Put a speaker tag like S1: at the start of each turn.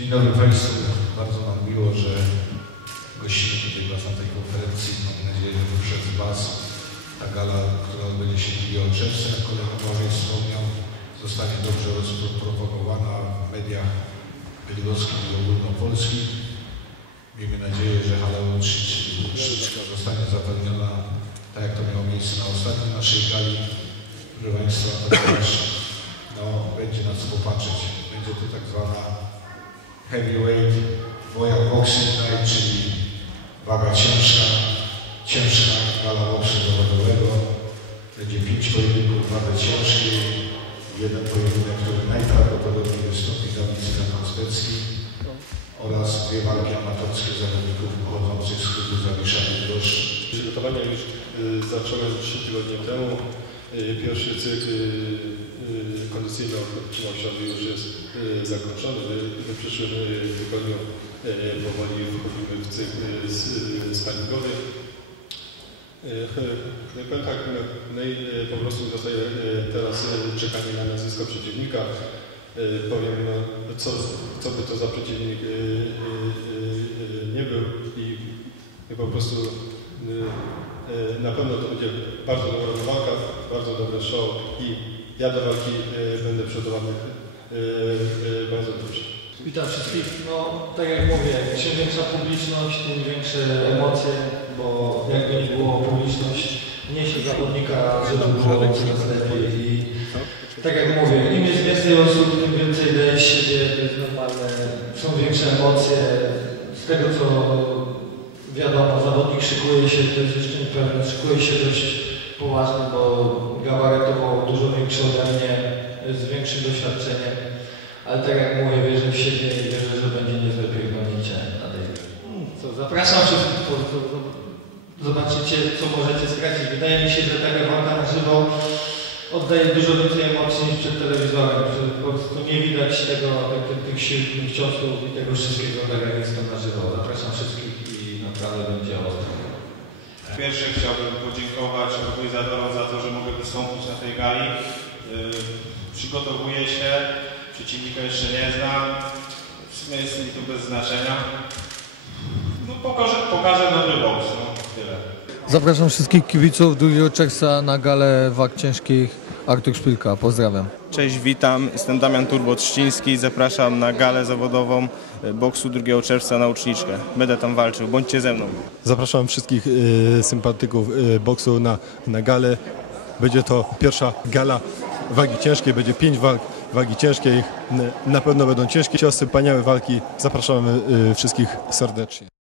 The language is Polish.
S1: Dzień dobry Państwu. Bardzo nam miło, że gościmy tutaj Was na tej konferencji. Mam nadzieję, że przez Was ta gala, która odbędzie się 2 czerwca, jak kolega Błażej wspomniał, zostanie dobrze rozpropagowana w mediach bydgoskich i ogólnopolskich. Miejmy nadzieję, że hala Łuczyczka zostanie zapełniona tak, jak to miało miejsce na ostatniej naszej gali. Proszę Państwa, ponieważ no, będzie na co popatrzeć. Będzie to tak zwana heavyweight Woja Boxing Night, czyli waga ciężka, ciężka gala boksu zawodowego. Będzie pięć pojedynków wagi ciężkiej, jeden pojedynek, który najprawdopodobniej wystąpi dla Wicyka Konspecki oraz dwie walki amatorskie zawodników pochodzących z klubu Zawisza Bydgoszcz.
S2: Przygotowania już y, zacząłem 3 tygodnie temu. Y, Pierwszy cykl y, y, kondycyjno-odpornościowy już jest zakończony. W przyszłym tygodniu powoli wchodzimy w cykl y, s- sparingowy. Y, y, Powiem tak, no, no i po prostu zostaje teraz czekanie na nazwisko przeciwnika. Powiem, no, co, co by to za przeciwnik nie był i, po prostu na pewno to będzie bardzo dobra walka, bardzo dobre show i ja do walki y, będę przygotowany y, y, bardzo dobrze.
S3: Witam wszystkich. No, tak jak mówię, czym większa publiczność, tym większe emocje, bo jakby nie było publiczność, niesie zawodnika, żeby było coraz lepiej. I tak jak mówię, im jest więcej osób, tym więcej daje siebie, to jest normalne. Są większe emocje. Z tego co wiadomo, zawodnik szykuje się, to jest jeszcze niepewne, szykuje się dość poważnie, bo gabarytowo dużo większy ode mnie, z większym doświadczeniem. Ale tak jak mówię, wierzę w siebie i wierzę, że będzie niezłe pierdolnięcie na tej Co, zapraszam wszystkich, po, po, zobaczycie, co możecie stracić. Wydaje mi się, że taka walka na żywo oddaje dużo więcej emocji niż przed telewizorem, po prostu nie widać tego, tych, tych sił, tych ciosów i tego wszystkiego, tak jak jest to na żywo. Naprawdę będzie ostro.
S4: Po pierwsze chciałbym podziękować organizatorom za to, że mogę wystąpić na tej gali. Yy, Przygotowuję się, przeciwnika jeszcze nie znam. W sumie jest mi to bez znaczenia. No pokażę, pokażę dobry boks, no tyle.
S5: Zapraszam wszystkich kibiców 2 czerwca na galę wag ciężkich Artur Szpilka. Pozdrawiam.
S6: Cześć, witam. Jestem Damian Turbo-Trzciński. Zapraszam na galę zawodową e, boksu 2 czerwca na uczniczkę. Będę tam walczył. Bądźcie ze mną.
S2: Zapraszam wszystkich y, sympatyków y, boksu na, na galę. Będzie to pierwsza gala wagi ciężkiej, będzie pięć walk wagi ciężkiej. Na pewno będą ciężkie ciosy, wspaniałe walki. Zapraszamy y, wszystkich serdecznie.